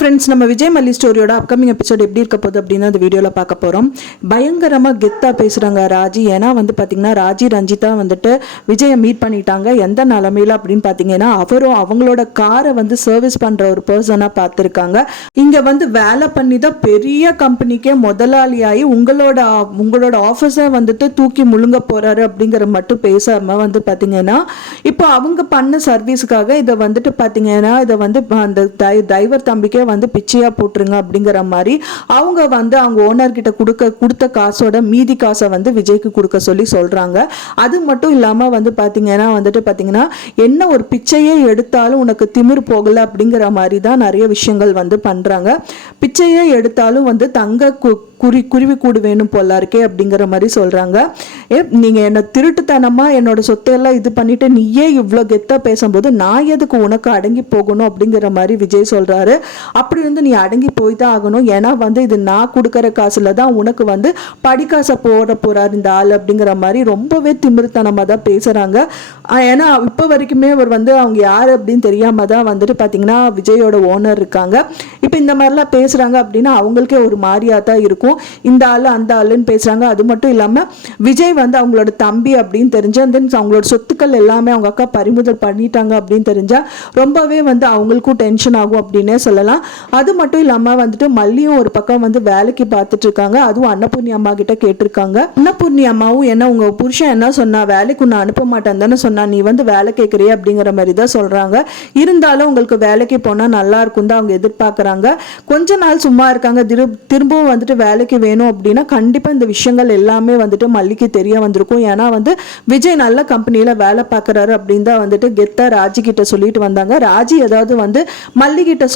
Friends, நம்ம விஜய் மல்லி ஸ்டோரியோட upcoming episode எப்படி இருக்க போகுது அப்படின்னு அந்த வீடியோவில் பார்க்க போகிறோம். பயங்கரமாக கெத்தாக பேசுகிறாங்க ராஜி. ஏன்னா வந்து பார்த்தீங்கன்னா ராஜி ரஞ்சிதா வந்துட்டு விஜயை மீட் பண்ணிட்டாங்க. எந்த நிலமையில அப்படின்னு பார்த்தீங்கன்னா அவரும் அவங்களோட காரை வந்து சர்வீஸ் பண்ணுற ஒரு பர்சனாக பார்த்துருக்காங்க. இங்கே வந்து வேலை பண்ணி தான் பெரிய கம்பெனிக்கே முதலாளியாகி உங்களோட ஆஃபீஸை வந்துட்டு தூக்கி முழுங்க போகிறாரு அப்படிங்கிற மட்டும் பேசாமல் வந்து பார்த்தீங்கன்னா இப்போ அவங்க பண்ண சர்வீஸுக்காக இதை வந்துட்டு பார்த்தீங்கன்னா இதை வந்து அந்த டிரைவர் தம்பிக்கே வந்து பிச்சையா போட்டுருங்க அப்படிங்கிற மாதிரி அவங்க வந்து அவங்க ஓனர் கிட்ட கொடுத்த காசோட மீதி காசை வந்து விஜய்க்கு கொடுக்க சொல்லி சொல்றாங்க. அது மட்டும் இல்லாம வந்து பாத்தீங்கன்னா என்ன ஒரு பிச்சையே எடுத்தாலும் உனக்கு திமிர் போகல அப்படிங்கிற மாதிரி தான் நிறைய விஷயங்கள் வந்து பண்றாங்க. பிச்சையே எடுத்தாலும் வந்து தங்க குருவி கூடு வேணும் போல இருக்கே அப்படிங்கிற மாதிரி சொல்றாங்க. நீங்க என்ன திருட்டுத்தனமா என்னோட சொத்தையெல்லாம் இது பண்ணிட்டு நீயே இவ்வளோ கெத்தா பேசும்போது நான் எதுக்கு உனக்கு அடங்கி போகணும் அப்படிங்கிற மாதிரி விஜய் சொல்றாரு. அப்படி வந்து நீ அடங்கி போய் தான் ஆகணும். ஏன்னா வந்து இது நான் கொடுக்குற காசுல தான் உனக்கு வந்து படிக்காசை போறாரு இந்த ஆள் அப்படிங்கிற மாதிரி ரொம்பவே திமிர்த்தனமா தான் பேசுறாங்க. ஏன்னா இப்போ வரைக்குமே அவர் வந்து அவங்க யாரு அப்படின்னு தெரியாம தான் வந்துட்டு பாத்தீங்கன்னா விஜயோட ஓனர் இருக்காங்க. இப்போ இந்த மாதிரிலாம் பேசுறாங்க அப்படின்னா அவங்களுக்கே ஒரு மாதிரியா தான் இருக்கும். இந்த ஆளு அந்த ஆளுன்னு பேசுறாங்க. அது மட்டும் இல்லாம விஜய் வந்து அவங்களோட தம்பி அப்படின்னு தெரிஞ்சு அவங்களோட சொத்துக்கள் எல்லாமே அவங்க அக்கா பறிமுதல் பண்ணிட்டாங்க அப்படின்னு தெரிஞ்சா ரொம்பவே வந்து அவங்களுக்கும் டென்ஷன் ஆகும் அப்படின்னே சொல்லலாம். அது மட்டும் இல்லாம வந்துட்டு மல்லியும் ஒரு பக்கம் வந்து வேலைக்கு பார்த்துட்டு இருக்காங்க. அதுவும் அன்னபூர்ணி அம்மா கிட்ட கேட்டிருக்காங்க. அன்னபூர்ணி அம்மாவும் என்ன உங்க புருஷன் என்ன சொன்னா, வேலைக்கு உன்னை அனுப்ப மாட்டேன் தானே சொன்னா, நீ வந்து வேலை கேட்கறிய அப்படிங்கிற மாதிரி தான் சொல்றாங்க. இருந்தாலும் உங்களுக்கு வேலைக்கு போனா நல்லா இருக்கும் தான் அவங்க எதிர்பார்க்கறாங்க. கொஞ்ச நாள் சும்மா இருக்காங்க, திரும்பவும் வந்துட்டு வேலைக்கு வேணும் அப்படின்னா கண்டிப்பா இந்த விஷயங்கள் எல்லாமே வந்துட்டு மல்லிக்கு தெரிய வந்திருக்கும். ஏன்னா வந்து விஜய் நல்ல கம்பெனியில வேலை பார்க்கறாரு அப்படின்னு தான் வந்துட்டு கெத்தா ராஜி கிட்ட சொல்லிட்டு வந்தாங்க. ராஜி ஏதாவது வந்து மல்லி கிட்ட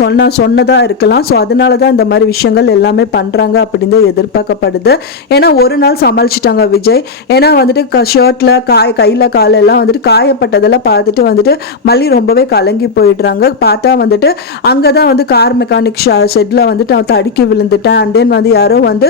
சொன்னதா இருக்கலாம். ஸோ அதனாலதான் இந்த மாதிரி விஷயங்கள் எல்லாமே பண்றாங்க அப்படின்னு எதிர்பார்க்கப்படுது. ஏன்னா ஒரு நாள் சமாளிச்சுட்டாங்க விஜய். ஏன்னா வந்துட்டு ஷர்ட்ல கையில காலெல்லாம் வந்துட்டு காயப்பட்டதெல்லாம் பார்த்துட்டு வந்துட்டு மல்லி ரொம்பவே கலங்கி போயிடுறாங்க. பார்த்தா வந்துட்டு அங்கதான் வந்து கார் மெக்கானிக் ஷெட்ல வந்துட்டு அவன் தடுக்கி விழுந்துட்டேன். அண்ட் தென் வந்து யாரோ வந்து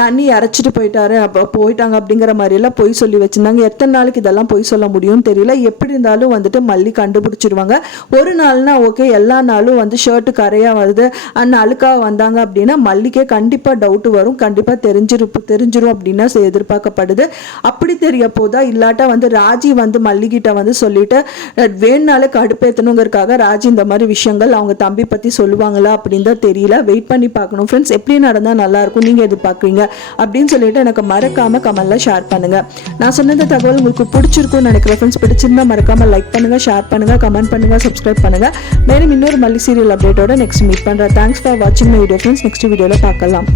தண்ணி இறைச்சிட்டு போயிட்டாங்க அப்படிங்கிற மாதிரி எல்லாம் பொய் சொல்லி வச்சிருந்தாங்க. எத்தனை நாளைக்கு இதெல்லாம் பொய் சொல்ல முடியும்னு தெரியல. எப்படி இருந்தாலும் வந்துட்டு மல்லி கண்டுபிடிச்சிருவாங்க. ஒரு நாள்னா ஓகே, எல்லா நாளும் வந்து ஷர்ட்டு கரையா வருது அண்ட் அழுக்காக வந்தாங்க அப்படின்னா மல்லிக்கே கண்டிப்பா டவுட் வரும். கண்டிப்பா தெரிஞ்சிரும் அப்படின்னு எதிர்பார்க்கப்படுது. அப்படி தெரிய போதா இல்லாட்டா வந்து ராஜி வந்து மல்லிகிட்ட வந்து சொல்லிட்டு வேணுனாலே கடுப்பேற்றணுங்கிறதுக்காக ராஜி இந்த மாதிரி விஷயங்கள் அவங்க தம்பி பத்தி சொல்லுவாங்களா அப்படின்னு தான் தெரியல. வெயிட் பண்ணி பார்க்கணும் ஃப்ரெண்ட்ஸ். எப்படி நடந்தா நல்லா இருக்கும் நீங்க எதிர்பார்க்குறீங்க அப்படின்னு சொல்லிட்டு எனக்கு மறக்காம கமெண்ட்ல ஷேர் பண்ணுங்க. நான் சொன்ன தகவல் உங்களுக்கு பிடிச்சிருக்கும்னு நினைக்கிறேன் ஃப்ரெண்ட்ஸ். பிடிச்சிருந்தா மறக்காம லைக் பண்ணுங்க, ஷேர் பண்ணுங்க, கமெண்ட் பண்ணுங்க, சப்ஸ்கிரைப் பண்ணுங்க. மேலும் இன்னொரு மல்லி சீரியல் அப்டேட்டோட நெக்ஸ்ட் மீட் பண்றேன். தேங்க்ஸ் ஃபார் வாட்சிங் மை வீடியோ ஃப்ரெண்ட்ஸ். நெக்ஸ்ட் வீடியோல பார்க்கலாம்.